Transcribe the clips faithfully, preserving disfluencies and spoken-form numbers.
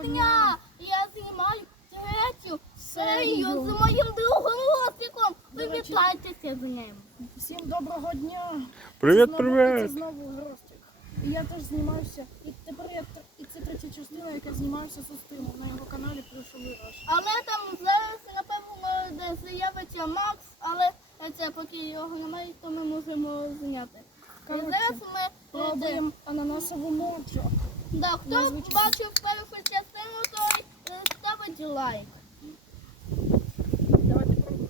дня! Я знімаю третю серію з моїм другом Ростиком. Привітайтеся з ним. Всім доброго дня. Привіт, Це знову- привіт. Це знову Ростик. І я теж знімався. І тепер я тр- і це третя частина, яка знімався з Устимом. На його каналі пройшов раз. Але там зараз, напевно, де з'явиться Макс, але це поки його немає, то ми можемо зняти. І Коротше, зараз ми е, Пробуємо ананасову моджо. Да, хто Незвично. бачив першу частину, той е, ставить лайк. Давайте пробуємо.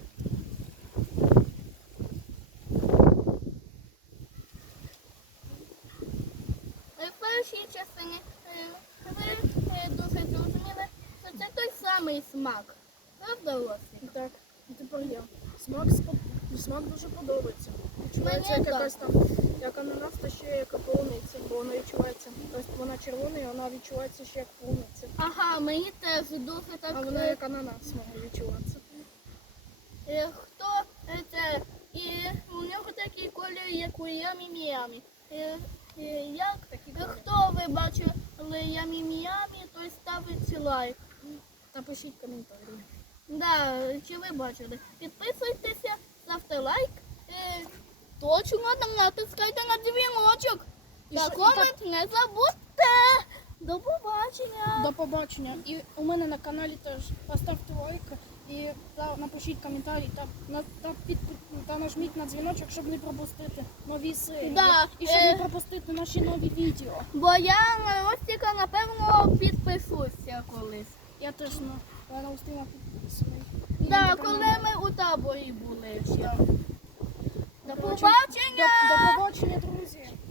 Е, В першій частині е, ви е, дуже зрозуміли, що це той самий смак. Правда, Ростик? Так, і тепер я. Смак, спо- смак дуже подобається. Відчувається Мені як так. якась там, як ананас, та ще як полуниця, бо вона відчувається. Тобто вона червона, і вона відчувається ще як полуниця. Ага, мені теж дуже так. А вона е, як ананас може відчуватися. е, Хто е, це? І у нього такий колір, як у Ямі Міямі. Е, е, Як Такий е, колір. хто ви бачили Ямі Міямі, той ставить лайк. Та пишіть коментарі. Да, чи ви бачили? Підписуйтеся, ставте лайк. Е, точно натискайте на дзвіночок. І Та що- і комент не забудьте. До побачення. До побачення. І у мене на каналі теж поставте лайк і та, напишіть коментарі та, на, та, під, та нажміть на дзвіночок, щоб не пропустити нові серії. Да, І щоб е, не пропустити наші нові відео. Бо я на Ростика, напевно, підписуюся колись. Я теж на, на Устима підписую. І Да, тепер коли на- ми у таборі були ще. Да. До Коротше, побачення! До, до побачення, друзі.